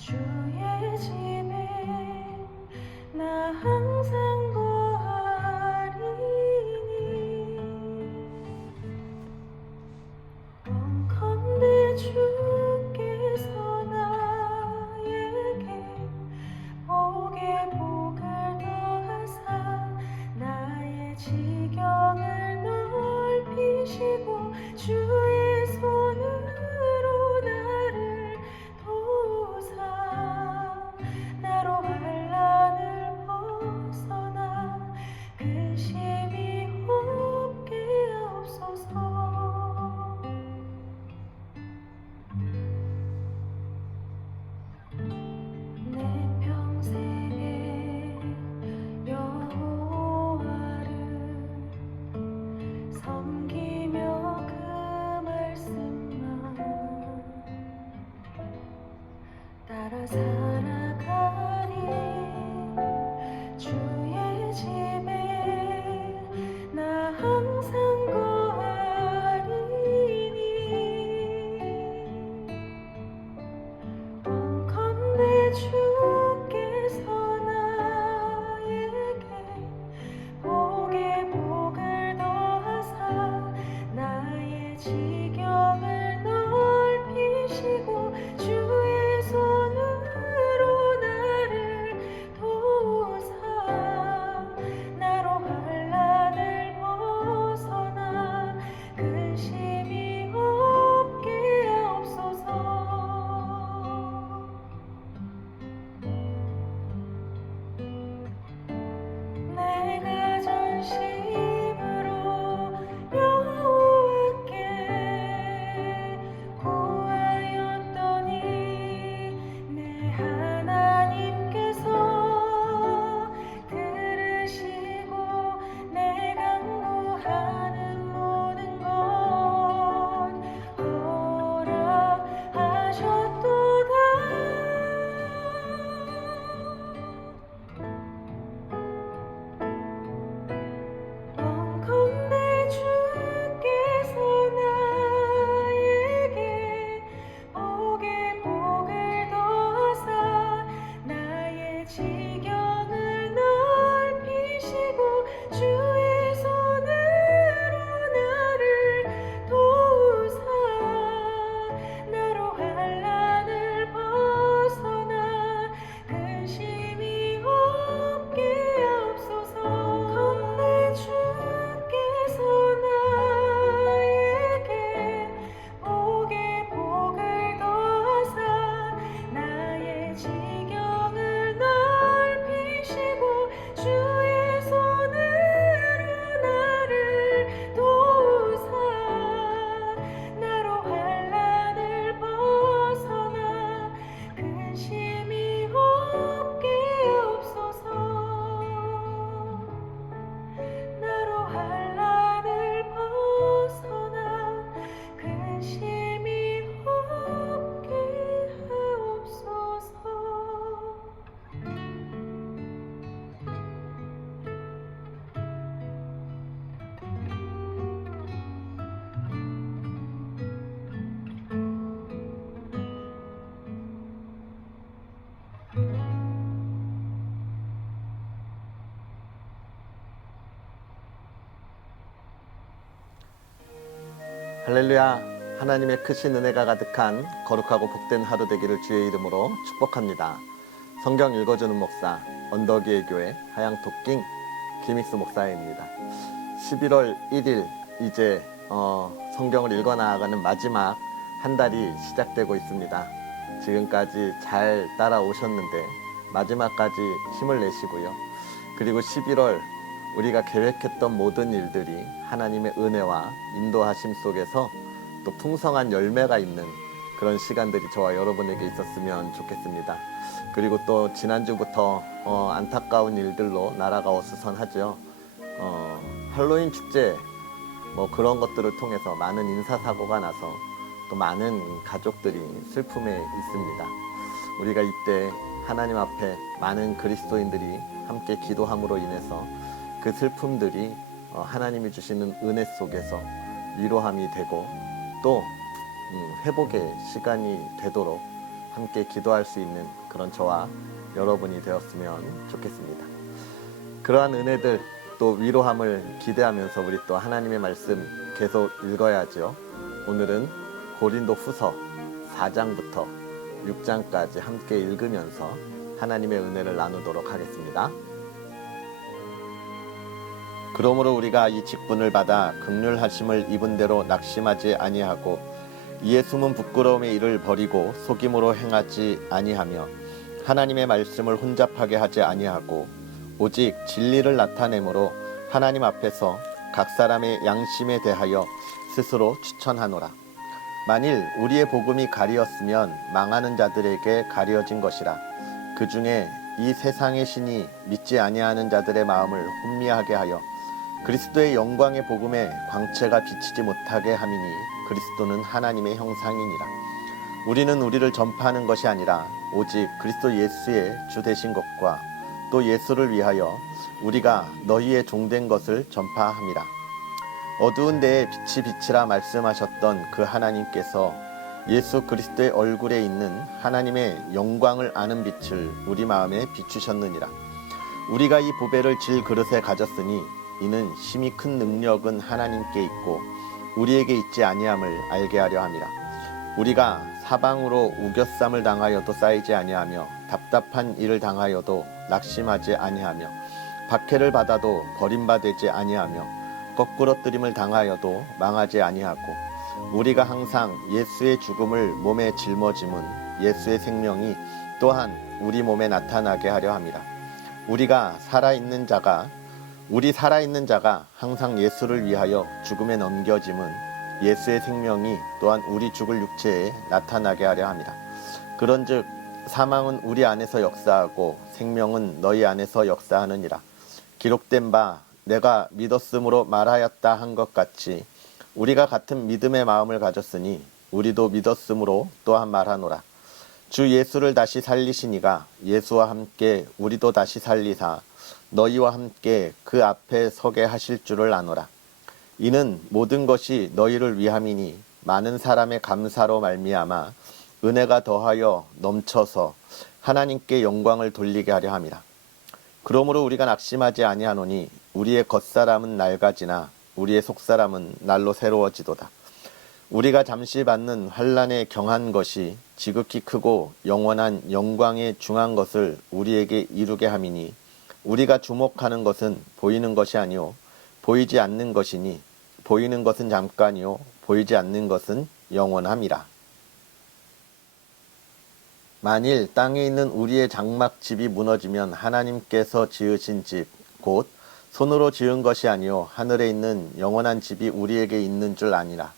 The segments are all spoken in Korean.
주의 집에 나 항상 거하리니 원컨대 주께서 나에게 복에 복을 더하사 나의 지경을 넓히시고 주의 손으로 나를 도우사 나로 환난을 벗어나 근심이 없게 하옵소서. 내 평생에 여호와를 섬기며 그 말씀만 따라 살아가리. 주의 집에 나 항상 거하리니 원컨대 주께서 나에게 복에 복을 더하사 나의 지경을 넓히시고 주의 손으로 나를 도우사 나로 환난을 벗어나 근심이 없게 하옵소서. 내가 전심으로 여호와께 구하였더니 내 하나님께서 들으시고 내 간구하는 모든 것 허락하셨도다. 원컨대 주께서 나에게 복에 복을 더하사 나의 지경을 넓히시고 주의 손으로 나를 도우사 나로 환난을 벗어나 근심이 없게 하옵소서. 건대 주께서 나에게 복에 복을 더하사 나의 지경을 넓히시고 주의 손으로 나를 도우사 나로 환난을 벗어나 근심이 없게 하옵소서. 나로 환난을 벗어나 근심이 없게 하옵소서. 할렐루야. 하나님의 크신 은혜가 가득한 거룩하고 복된 하루 되기를 주의 이름으로 축복합니다. 성경 읽어주는 목사 언덕위의 교회 하양토킹 김익수 목사입니다. 11월 1일 이제 성경을 읽어 나아가는 마지막 한 달이 시작되고 있습니다. 지금까지 잘 따라오셨는데 마지막까지 힘을 내시고요. 그리고 11월 우리가 계획했던 모든 일들이 하나님의 은혜와 인도하심 속에서 또 풍성한 열매가 있는 그런 시간들이 저와 여러분에게 있었으면 좋겠습니다. 그리고 또 지난주부터 안타까운 일들로 나라가 어수선하죠. 할로윈 축제 뭐 그런 것들을 통해서 많은 인사사고가 나서 또 많은 가족들이 슬픔에 있습니다. 우리가 이때 하나님 앞에 많은 그리스도인들이 함께 기도함으로 인해서 그 슬픔들이 하나님이 주시는 은혜 속에서 위로함이 되고 또 회복의 시간이 되도록 함께 기도할 수 있는 그런 저와 여러분이 되었으면 좋겠습니다. 그러한 은혜들 또 위로함을 기대하면서 우리 또 하나님의 말씀 계속 읽어야죠. 오늘은 고린도 후서 4장부터 6장까지 함께 읽으면서 하나님의 은혜를 나누도록 하겠습니다. 그러므로 우리가 이 직분을 받아 긍휼하심을 입은 대로 낙심하지 아니하고 이에 숨은 부끄러움의 일을 버리고 속임으로 행하지 아니하며 하나님의 말씀을 혼잡하게 하지 아니하고 오직 진리를 나타내므로 하나님 앞에서 각 사람의 양심에 대하여 스스로 추천하노라. 만일 우리의 복음이 가리었으면 망하는 자들에게 가려진 것이라. 그 중에 이 세상의 신이 믿지 아니하는 자들의 마음을 혼미하게 하여 그리스도의 영광의 복음에 광채가 비치지 못하게 함이니 그리스도는 하나님의 형상이니라. 우리는 우리를 전파하는 것이 아니라 오직 그리스도 예수의 주 되신 것과 또 예수를 위하여 우리가 너희의 종된 것을 전파함이라. 어두운 데에 빛이 비치라 말씀하셨던 그 하나님께서 예수 그리스도의 얼굴에 있는 하나님의 영광을 아는 빛을 우리 마음에 비추셨느니라. 우리가 이 보배를 질 그릇에 가졌으니 이는 심히 큰 능력은 하나님께 있고 우리에게 있지 아니함을 알게 하려 함이라. 우리가 사방으로 우겨쌈을 당하여도 쌓이지 아니하며 답답한 일을 당하여도 낙심하지 아니하며 박해를 받아도 버림받지 아니하며 거꾸러뜨림을 당하여도 망하지 아니하고 우리가 항상 예수의 죽음을 몸에 짊어짐은 예수의 생명이 또한 우리 몸에 나타나게 하려 함이라. 우리 살아있는 자가 항상 예수를 위하여 죽음에 넘겨짐은 예수의 생명이 또한 우리 죽을 육체에 나타나게 하려 함이라. 그런즉 사망은 우리 안에서 역사하고 생명은 너희 안에서 역사하느니라. 기록된 바 내가 믿었으므로 말하였다 한 것 같이 우리가 같은 믿음의 마음을 가졌으니 우리도 믿었으므로 또한 말하노라. 주 예수를 다시 살리시니가 예수와 함께 우리도 다시 살리사 너희와 함께 그 앞에 서게 하실 줄을 아노라. 이는 모든 것이 너희를 위함이니 많은 사람의 감사로 말미암아 은혜가 더하여 넘쳐서 하나님께 영광을 돌리게 하려 함이라. 그러므로 우리가 낙심하지 아니하노니 우리의 겉사람은 낡아지나 우리의 속사람은 날로 새로워지도다. 우리가 잠시 받는 환난에 경한 것이 지극히 크고 영원한 영광에 중한 것을 우리에게 이루게 함이니 우리가 주목하는 것은 보이는 것이 아니요 보이지 않는 것이니 보이는 것은 잠깐이요 보이지 않는 것은 영원함이라. 만일 땅에 있는 우리의 장막집이 무너지면 하나님께서 지으신 집 곧 손으로 지은 것이 아니요 하늘에 있는 영원한 집이 우리에게 있는 줄 아니라.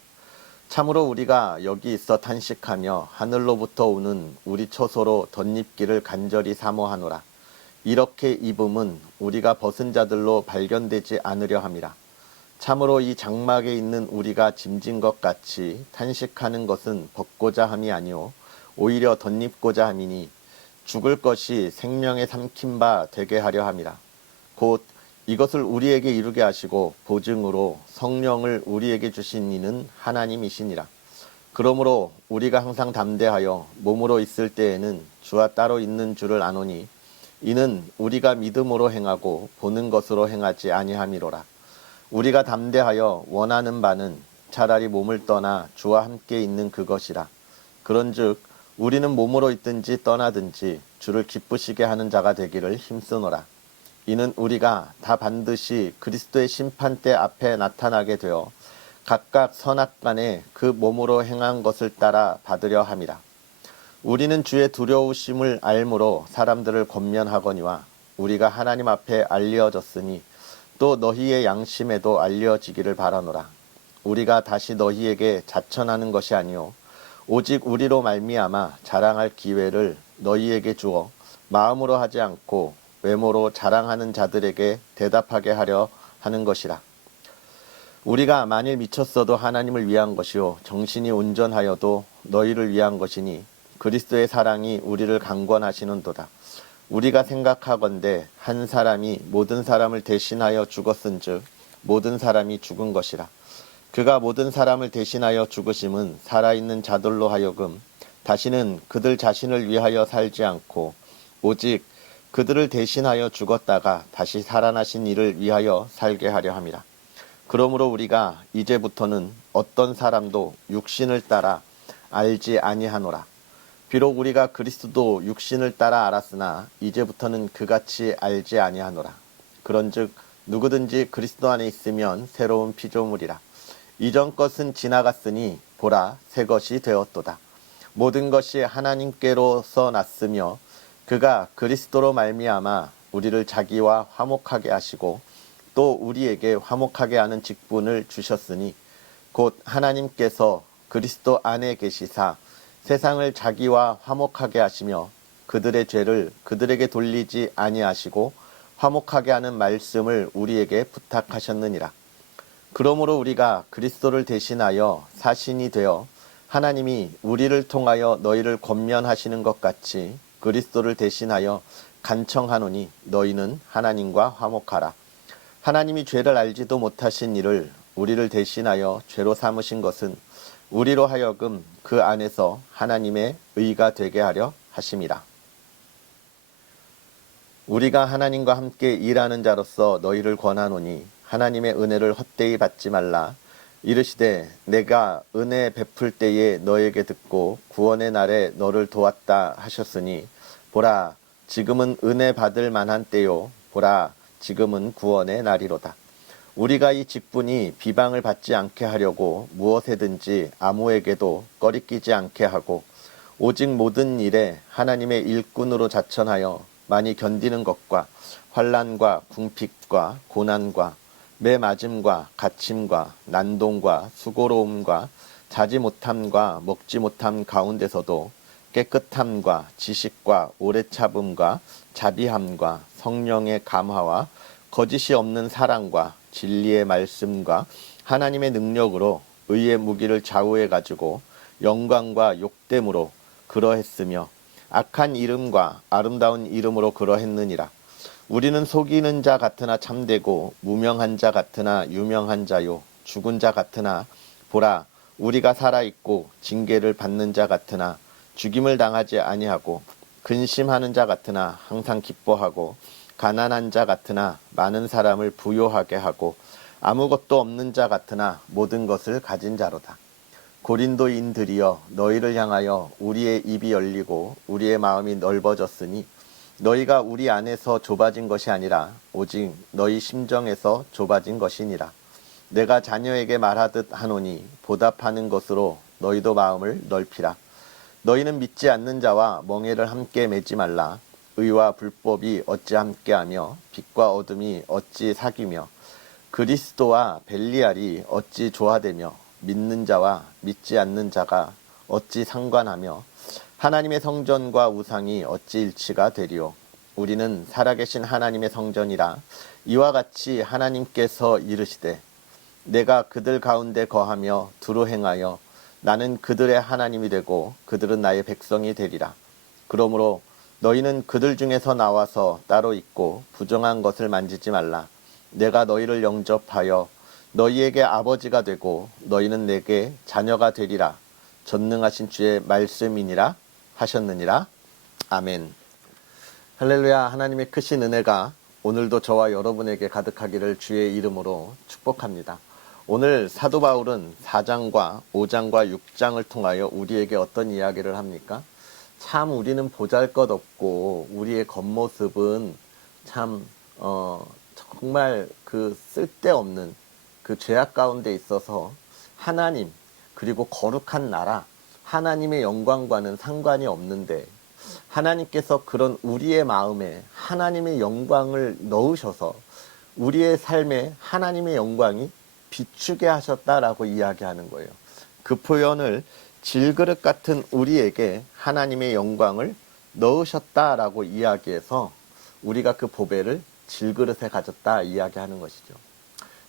참으로 우리가 여기 있어 탄식하며 하늘로부터 오는 우리 처소로 덧입기를 간절히 사모하노라. 이렇게 입음은 우리가 벗은 자들로 발견되지 않으려 함이라. 참으로 이 장막에 있는 우리가 짐진 것 같이 탄식하는 것은 벗고자 함이 아니요 오히려 덧입고자 함이니 죽을 것이 생명에 삼킨 바 되게 하려 함이라. 곧 이것을 우리에게 이루게 하시고 보증으로 성령을 우리에게 주신 이는 하나님이시니라. 그러므로 우리가 항상 담대하여 몸으로 있을 때에는 주와 따로 있는 줄을 아노니 이는 우리가 믿음으로 행하고 보는 것으로 행하지 아니함이로라. 우리가 담대하여 원하는 바는 차라리 몸을 떠나 주와 함께 있는 그것이라. 그런즉 우리는 몸으로 있든지 떠나든지 주를 기쁘시게 하는 자가 되기를 힘쓰노라. 이는 우리가 다 반드시 그리스도의 심판대 앞에 나타나게 되어 각각 선악간에 그 몸으로 행한 것을 따라 받으려 함이라. 우리는 주의 두려우심을 알므로 사람들을 권면하거니와 우리가 하나님 앞에 알려졌으니 또 너희의 양심에도 알려지기를 바라노라. 우리가 다시 너희에게 자천하는 것이 아니요 오직 우리로 말미암아 자랑할 기회를 너희에게 주어 마음으로 하지 않고 외모로 자랑하는 자들에게 대답하게 하려 하는 것이라. 우리가 만일 미쳤어도 하나님을 위한 것이요 정신이 온전하여도 너희를 위한 것이니 그리스도의 사랑이 우리를 강권하시는도다. 우리가 생각하건대 한 사람이 모든 사람을 대신하여 죽었은즉 모든 사람이 죽은 것이라. 그가 모든 사람을 대신하여 죽으심은 살아있는 자들로 하여금 다시는 그들 자신을 위하여 살지 않고 오직 그들을 대신하여 죽었다가 다시 살아나신 이를 위하여 살게 하려 함이라. 그러므로 우리가 이제부터는 어떤 사람도 육신을 따라 알지 아니하노라. 비록 우리가 그리스도 육신을 따라 알았으나 이제부터는 그같이 알지 아니하노라. 그런즉 누구든지 그리스도 안에 있으면 새로운 피조물이라. 이전 것은 지나갔으니 보라 새 것이 되었도다. 모든 것이 하나님께로서 났으며 그가 그리스도로 말미암아 우리를 자기와 화목하게 하시고 또 우리에게 화목하게 하는 직분을 주셨으니 곧 하나님께서 그리스도 안에 계시사 세상을 자기와 화목하게 하시며 그들의 죄를 그들에게 돌리지 아니하시고 화목하게 하는 말씀을 우리에게 부탁하셨느니라. 그러므로 우리가 그리스도를 대신하여 사신이 되어 하나님이 우리를 통하여 너희를 권면하시는 것 같이 그리스도를 대신하여 간청하노니 너희는 하나님과 화목하라. 하나님이 죄를 알지도 못하신 이를 우리를 대신하여 죄로 삼으신 것은 우리로 하여금 그 안에서 하나님의 의가 되게 하려 하심이라. 우리가 하나님과 함께 일하는 자로서 너희를 권하노니 하나님의 은혜를 헛되이 받지 말라. 이르시되 내가 은혜 베풀 때에 너에게 듣고 구원의 날에 너를 도왔다 하셨으니 보라 지금은 은혜 받을 만한 때요 보라 지금은 구원의 날이로다. 우리가 이 직분이 비방을 받지 않게 하려고 무엇에든지 아무에게도 꺼리끼지 않게 하고 오직 모든 일에 하나님의 일꾼으로 자천하여 많이 견디는 것과 환난과 궁핍과 고난과 매 맞음과 갇힘과 난동과 수고로움과 자지 못함과 먹지 못함 가운데서도 깨끗함과 지식과 오래 참음과 자비함과 성령의 감화와 거짓이 없는 사랑과 진리의 말씀과 하나님의 능력으로 의의 무기를 좌우해 가지고 영광과 욕됨으로 그러했으며 악한 이름과 아름다운 이름으로 그러했느니라. 우리는 속이는 자 같으나 참되고 무명한 자 같으나 유명한 자요 죽은 자 같으나 보라 우리가 살아있고 징계를 받는 자 같으나 죽임을 당하지 아니하고 근심하는 자 같으나 항상 기뻐하고 가난한 자 같으나 많은 사람을 부요하게 하고 아무것도 없는 자 같으나 모든 것을 가진 자로다. 고린도인들이여 너희를 향하여 우리의 입이 열리고 우리의 마음이 넓어졌으니 너희가 우리 안에서 좁아진 것이 아니라 오직 너희 심정에서 좁아진 것이니라. 내가 자녀에게 말하듯 하노니 보답하는 것으로 너희도 마음을 넓히라. 너희는 믿지 않는 자와 멍에를 함께 매지 말라. 의와 불법이 어찌 함께하며 빛과 어둠이 어찌 사귀며 그리스도와 벨리알이 어찌 조화되며 믿는 자와 믿지 않는 자가 어찌 상관하며 하나님의 성전과 우상이 어찌 일치가 되리요. 우리는 살아계신 하나님의 성전이라. 이와 같이 하나님께서 이르시되 내가 그들 가운데 거하며 두루 행하여 나는 그들의 하나님이 되고 그들은 나의 백성이 되리라. 그러므로 너희는 그들 중에서 나와서 따로 있고 부정한 것을 만지지 말라. 내가 너희를 영접하여 너희에게 아버지가 되고 너희는 내게 자녀가 되리라. 전능하신 주의 말씀이니라 하셨느니라. 아멘. 할렐루야. 하나님의 크신 은혜가 오늘도 저와 여러분에게 가득하기를 주의 이름으로 축복합니다. 오늘 사도 바울은 4장과 5장과 6장을 통하여 우리에게 어떤 이야기를 합니까? 참 우리는 보잘것없고 우리의 겉모습은 참 정말 그 쓸데없는 그 죄악 가운데 있어서 하나님 그리고 거룩한 나라 하나님의 영광과는 상관이 없는데 하나님께서 그런 우리의 마음에 하나님의 영광을 넣으셔서 우리의 삶에 하나님의 영광이 비추게 하셨다라고 이야기하는 거예요. 그 표현을 질그릇 같은 우리에게 하나님의 영광을 넣으셨다라고 이야기해서 우리가 그 보배를 질그릇에 가졌다 이야기하는 것이죠.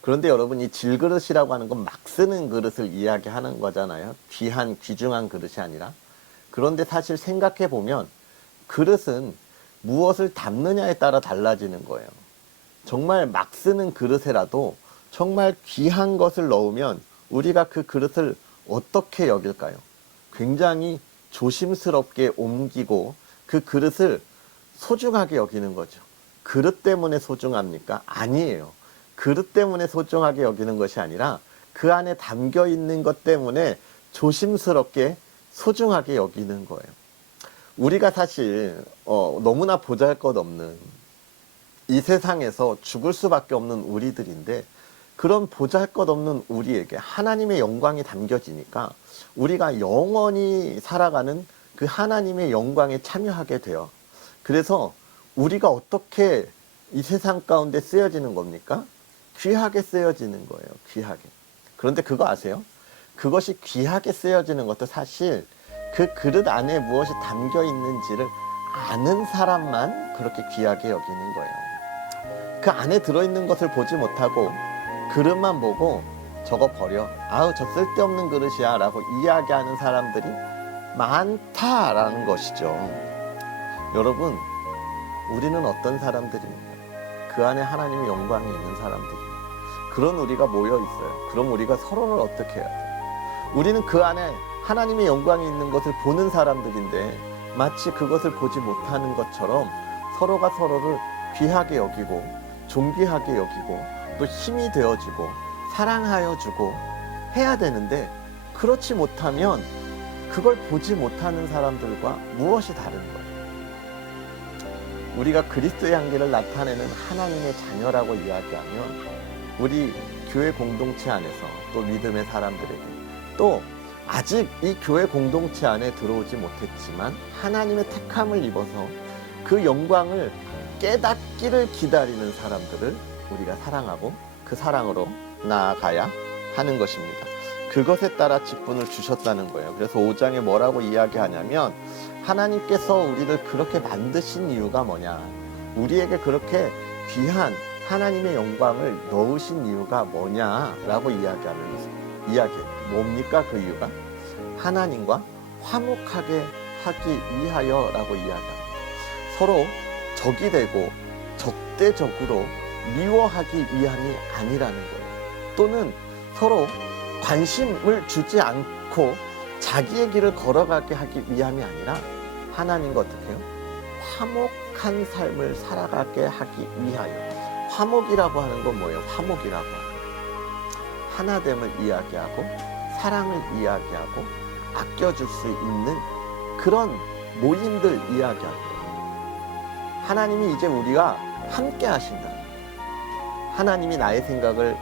그런데 여러분 이 질그릇이라고 하는 건 막 쓰는 그릇을 이야기하는 거잖아요. 귀한 귀중한 그릇이 아니라. 그런데 사실 생각해 보면 그릇은 무엇을 담느냐에 따라 달라지는 거예요. 정말 막 쓰는 그릇에라도 정말 귀한 것을 넣으면 우리가 그 그릇을 어떻게 여길까요? 굉장히 조심스럽게 옮기고 그 그릇을 소중하게 여기는 거죠. 그릇 때문에 소중합니까? 아니에요. 그릇 때문에 소중하게 여기는 것이 아니라 그 안에 담겨 있는 것 때문에 조심스럽게 소중하게 여기는 거예요. 우리가 사실 너무나 보잘것없는 이 세상에서 죽을 수밖에 없는 우리들인데, 그런 보잘것없는 우리에게 하나님의 영광이 담겨지니까 우리가 영원히 살아가는 그 하나님의 영광에 참여하게 돼요. 그래서 우리가 어떻게 이 세상 가운데 쓰여지는 겁니까? 귀하게 쓰여지는 거예요. 귀하게. 그런데 그거 아세요? 그것이 귀하게 쓰여지는 것도 사실 그 그릇 안에 무엇이 담겨 있는지를 아는 사람만 그렇게 귀하게 여기는 거예요. 그 안에 들어있는 것을 보지 못하고 그릇만 보고 저거 버려, 아우 저 쓸데없는 그릇이야 라고 이야기하는 사람들이 많다라는 것이죠. 여러분, 우리는 어떤 사람들입니까? 그 안에 하나님의 영광이 있는 사람들입니다. 그런 우리가 모여 있어요. 그럼 우리가 서로를 어떻게 해야 돼요? 우리는 그 안에 하나님의 영광이 있는 것을 보는 사람들인데, 마치 그것을 보지 못하는 것처럼 서로가 서로를 귀하게 여기고 존귀하게 여기고 또 힘이 되어주고 사랑하여주고 해야 되는데, 그렇지 못하면 그걸 보지 못하는 사람들과 무엇이 다른 거예요? 우리가 그리스도의 향기를 나타내는 하나님의 자녀라고 이야기하면 우리 교회 공동체 안에서 또 믿음의 사람들에게, 또 아직 이 교회 공동체 안에 들어오지 못했지만 하나님의 택함을 입어서 그 영광을 깨닫기를 기다리는 사람들을 우리가 사랑하고 그 사랑으로 나아가야 하는 것입니다. 그것에 따라 직분을 주셨다는 거예요. 그래서 5장에 뭐라고 이야기하냐면, 하나님께서 우리를 그렇게 만드신 이유가 뭐냐, 우리에게 그렇게 귀한 하나님의 영광을 넣으신 이유가 뭐냐라고 이야기하면서 뭡니까? 그 이유가 하나님과 화목하게 하기 위하여라고 이야기합니다. 서로 적이 되고 적대적으로 미워하기 위함이 아니라는 거예요. 또는 서로 관심을 주지 않고 자기의 길을 걸어가게 하기 위함이 아니라 하나님과 어떻게 해요? 화목한 삶을 살아가게 하기 위하여. 화목이라고 하는 건 뭐예요? 화목이라고 하는 건 하나됨을 이야기하고 사랑을 이야기하고 아껴줄 수 있는 그런 모임들 이야기하고, 하나님이 이제 우리가 함께 하신다. 하나님이 나의 생각을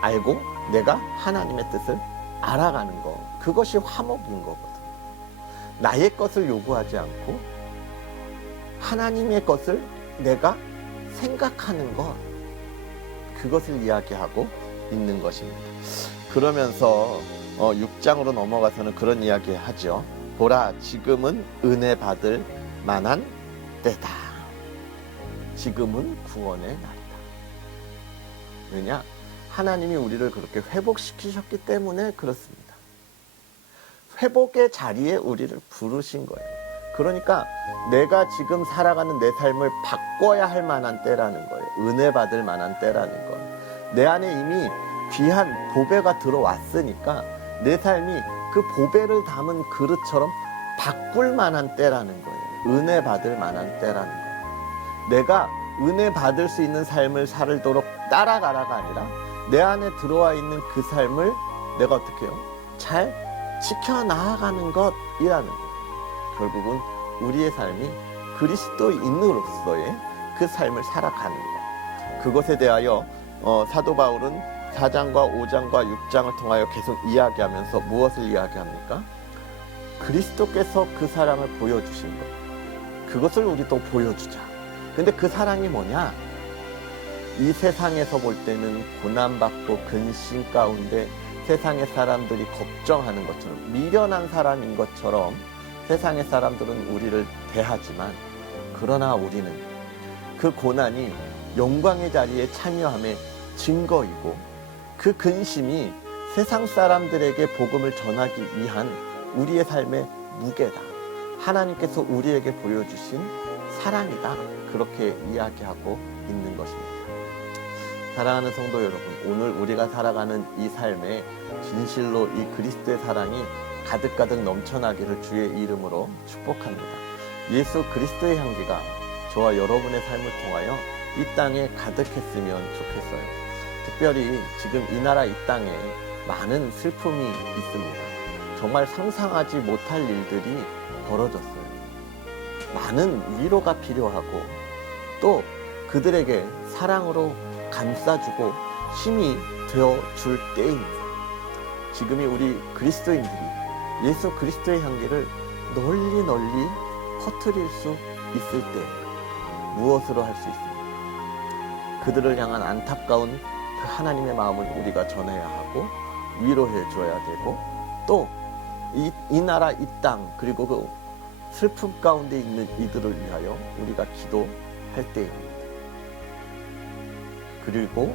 알고 내가 하나님의 뜻을 알아가는 것, 그것이 화목인 거거든. 나의 것을 요구하지 않고 하나님의 것을 내가 생각하는 것, 그것을 이야기하고 있는 것입니다. 그러면서 6장으로 넘어가서는 그런 이야기 하죠. 보라, 지금은 은혜 받을 만한 때다. 지금은 구원의 날이다. 왜냐? 하나님이 우리를 그렇게 회복시키셨기 때문에 그렇습니다. 회복의 자리에 우리를 부르신 거예요. 그러니까 내가 지금 살아가는 내 삶을 바꿔야 할 만한 때라는 거예요. 은혜 받을 만한 때라는 거예요. 내 안에 이미 귀한 보배가 들어왔으니까 내 삶이 그 보배를 담은 그릇처럼 바꿀 만한 때라는 거예요. 은혜 받을 만한 때라는 거예요. 내가 은혜 받을 수 있는 삶을 살도록 따라가라가 아니라 내 안에 들어와 있는 그 삶을 내가 어떻게 해요? 잘 지켜나가는 것이라는 거예요. 결국은 우리의 삶이 그리스도인으로서의 그 삶을 살아가는 것. 그것에 대하여 사도 바울은 4장과 5장과 6장을 통하여 계속 이야기하면서 무엇을 이야기합니까? 그리스도께서 그 사랑을 보여주신 것, 그것을 우리도 보여주자. 근데 그 사랑이 뭐냐? 이 세상에서 볼 때는 고난받고 근심 가운데 세상의 사람들이 걱정하는 것처럼, 미련한 사람인 것처럼 세상의 사람들은 우리를 대하지만, 그러나 우리는 그 고난이 영광의 자리에 참여함의 증거이고, 그 근심이 세상 사람들에게 복음을 전하기 위한 우리의 삶의 무게다. 하나님께서 우리에게 보여주신 사랑이다. 그렇게 이야기하고 있는 것입니다. 사랑하는 성도 여러분, 오늘 우리가 살아가는 이 삶에 진실로 이 그리스도의 사랑이 가득가득 넘쳐나기를 주의 이름으로 축복합니다. 예수 그리스도의 향기가 저와 여러분의 삶을 통하여 이 땅에 가득했으면 좋겠어요. 특별히 지금 이 나라 이 땅에 많은 슬픔이 있습니다. 정말 상상하지 못할 일들이 벌어졌어요. 많은 위로가 필요하고 또 그들에게 사랑으로 감싸주고 힘이 되어줄 때입니다. 지금이 우리 그리스도인들이 예수 그리스도의 향기를 널리 널리 퍼뜨릴 수 있을 때 무엇으로 할 수 있습니까? 그들을 향한 안타까운 그 하나님의 마음을 우리가 전해야 하고 위로해 줘야 되고 또 이 나라 이 땅 그리고 그 슬픔 가운데 있는 이들을 위하여 우리가 기도할 때입니다. 그리고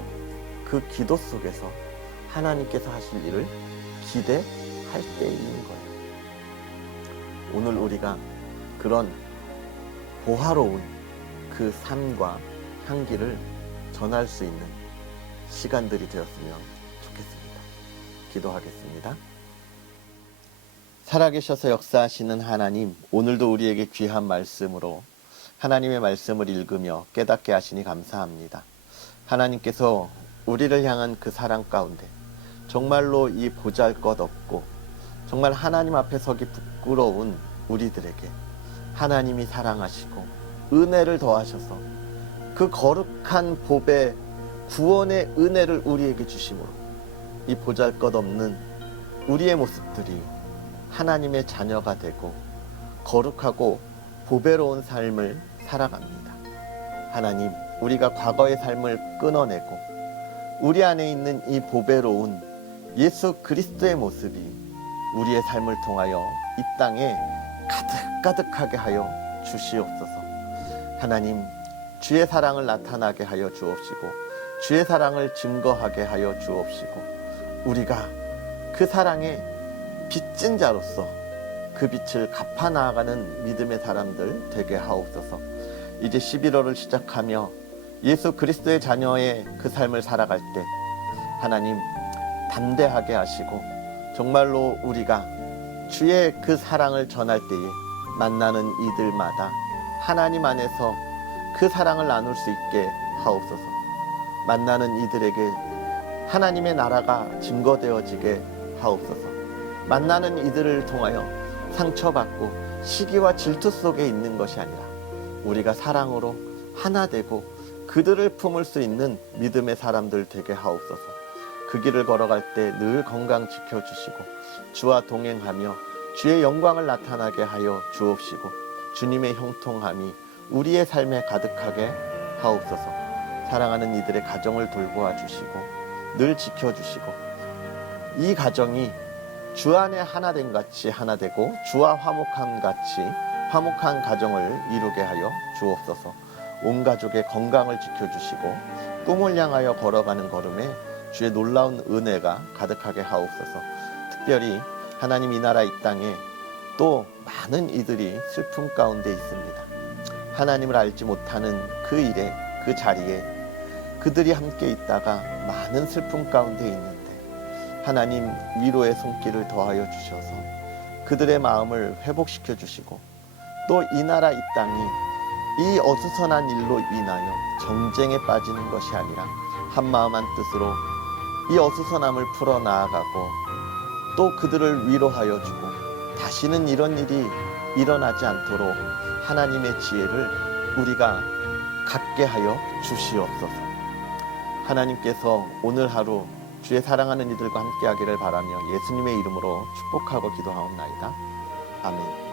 그 기도 속에서 하나님께서 하실 일을 기대할 때인 거예요. 오늘 우리가 그런 보화로운 그 삶과 향기를 전할 수 있는 시간들이 되었으면 좋겠습니다. 기도하겠습니다. 살아계셔서 역사하시는 하나님, 오늘도 우리에게 귀한 말씀으로 하나님의 말씀을 읽으며 깨닫게 하시니 감사합니다. 하나님께서 우리를 향한 그 사랑 가운데 정말로 이 보잘것없고 정말 하나님 앞에 서기 부끄러운 우리들에게 하나님이 사랑하시고 은혜를 더하셔서 그 거룩한 복의 구원의 은혜를 우리에게 주심으로 이 보잘것없는 우리의 모습들이 하나님의 자녀가 되고 거룩하고 보배로운 삶을 살아갑니다. 하나님, 우리가 과거의 삶을 끊어내고 우리 안에 있는 이 보배로운 예수 그리스도의 모습이 우리의 삶을 통하여 이 땅에 가득가득하게 하여 주시옵소서. 하나님, 주의 사랑을 나타나게 하여 주옵시고 주의 사랑을 증거하게 하여 주옵시고 우리가 그 사랑의 빚진 자로서 그 빛을 갚아 나아가는 믿음의 사람들 되게 하옵소서. 이제 11월을 시작하며 예수 그리스도의 자녀의 그 삶을 살아갈 때 하나님 담대하게 하시고 정말로 우리가 주의 그 사랑을 전할 때에 만나는 이들마다 하나님 안에서 그 사랑을 나눌 수 있게 하옵소서. 만나는 이들에게 하나님의 나라가 증거되어지게 하옵소서. 만나는 이들을 통하여 상처받고 시기와 질투 속에 있는 것이 아니라 우리가 사랑으로 하나 되고 그들을 품을 수 있는 믿음의 사람들 되게 하옵소서. 그 길을 걸어갈 때 늘 건강 지켜주시고 주와 동행하며 주의 영광을 나타나게 하여 주옵시고 주님의 형통함이 우리의 삶에 가득하게 하옵소서. 사랑하는 이들의 가정을 돌보아 주시고 늘 지켜주시고 이 가정이 주 안에 하나됨 같이 하나 되고 주와 화목함 같이 화목한 가정을 이루게 하여 주옵소서. 온 가족의 건강을 지켜주시고 꿈을 향하여 걸어가는 걸음에 주의 놀라운 은혜가 가득하게 하옵소서. 특별히 하나님 이 나라 이 땅에 또 많은 이들이 슬픔 가운데 있습니다. 하나님을 알지 못하는 그 일에 그 자리에 그들이 함께 있다가 많은 슬픔 가운데 있는데 하나님 위로의 손길을 더하여 주셔서 그들의 마음을 회복시켜 주시고 또 이 나라 이 땅이 이 어수선한 일로 인하여 정쟁에 빠지는 것이 아니라 한마음 한뜻으로 이 어수선함을 풀어나아가고 또 그들을 위로하여 주고 다시는 이런 일이 일어나지 않도록 하나님의 지혜를 우리가 갖게 하여 주시옵소서. 하나님께서 오늘 하루 주의 사랑하는 이들과 함께하기를 바라며 예수님의 이름으로 축복하고 기도하옵나이다. 아멘.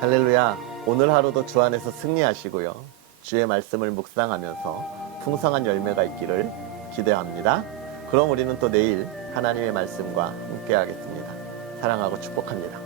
할렐루야. 오늘 하루도 주 안에서 승리하시고요. 주의 말씀을 묵상하면서 풍성한 열매가 있기를 기대합니다. 그럼 우리는 또 내일 하나님의 말씀과 함께하겠습니다. 사랑하고 축복합니다.